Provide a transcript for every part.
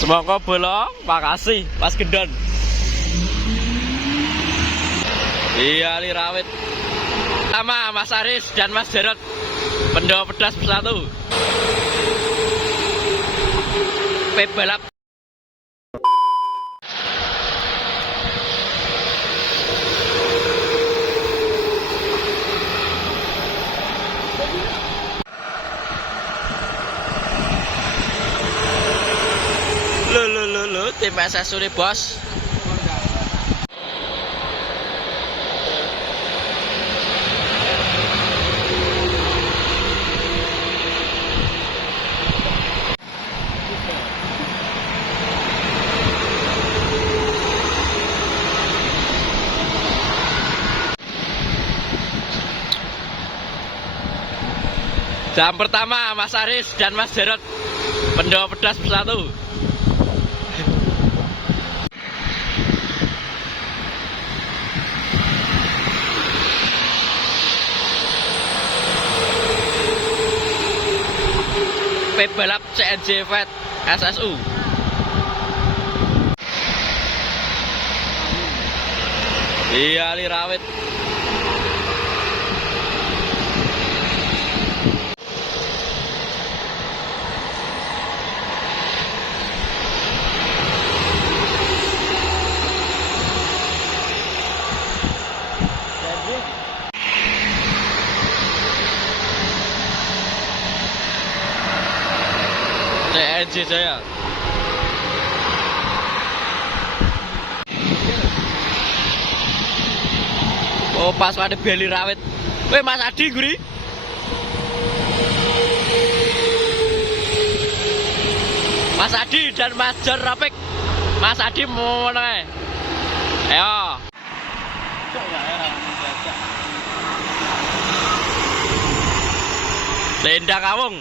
Semangka bolong, makasih Mas Gendon. Iya, lirawit. Sama Mas Aris dan Mas Jarot, pendawa pedas bersatu. Balap. Lo, tim SS ini bos. Jam pertama Mas Aris dan Mas Jarot, pendawa pedas bersatu. Balap CNJ Vet SSU. Iya, lirawit. CNJ Jaya. Oh, pas ada beli rawit. Weh, Mas Adi guri. Mas Adi dan Mas Jor Rapik. Mas Adi mau mana? Ayo. Lendang Kawung.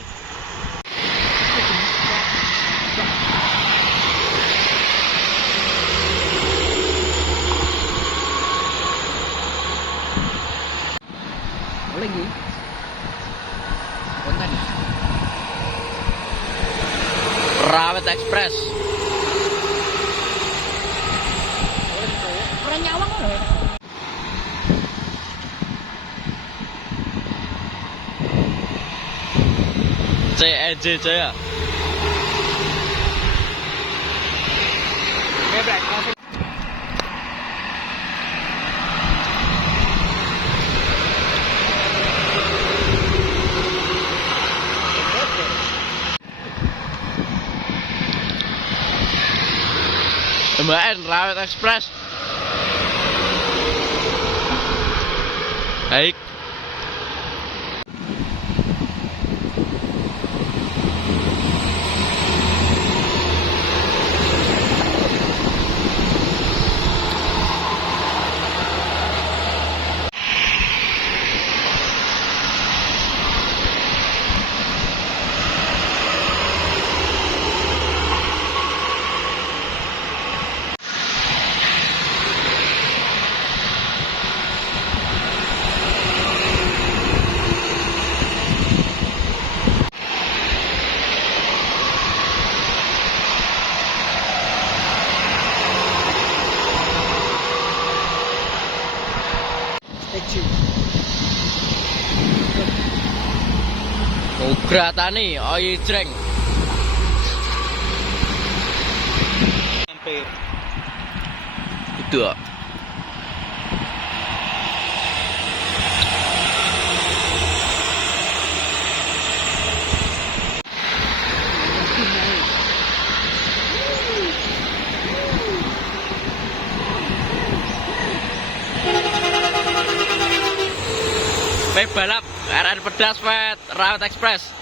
Lagi konten Rawit Express. orang nyawang loh. CNJ Jaya. Mbak Rawit Express. Baik. Gratani, oi jreng. Hampir. Itu. Balap RN pedas Vet Rawit Express.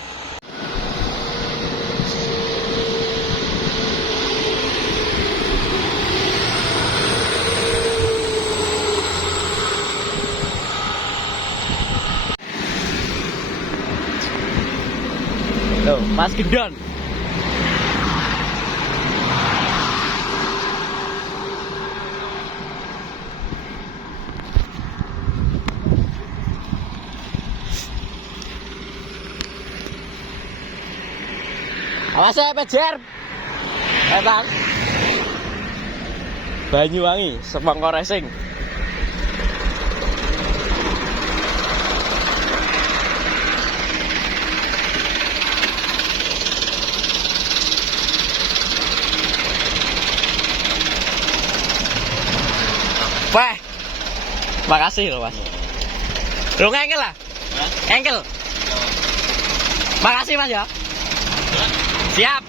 Tuh, Mas Gendon. Awas ya, Pejer. Enak. Banyuwangi, Semangka Racing. Wah, makasih loh mas. Lu ngengkel lah? Engkel. Makasih mas ya. Siap.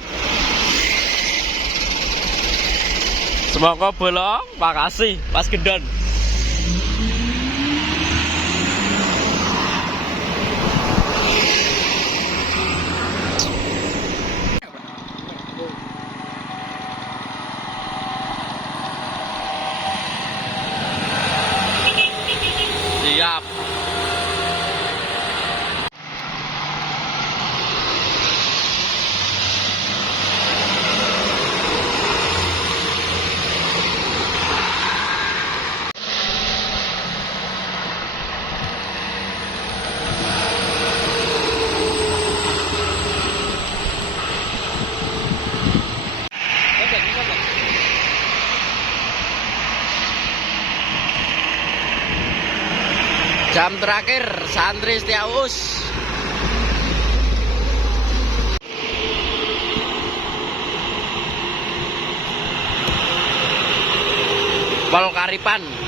Semangka bolong, makasih Mas Gendon. Siap. Jam terakhir Santri Setiaus. Pol Karipan.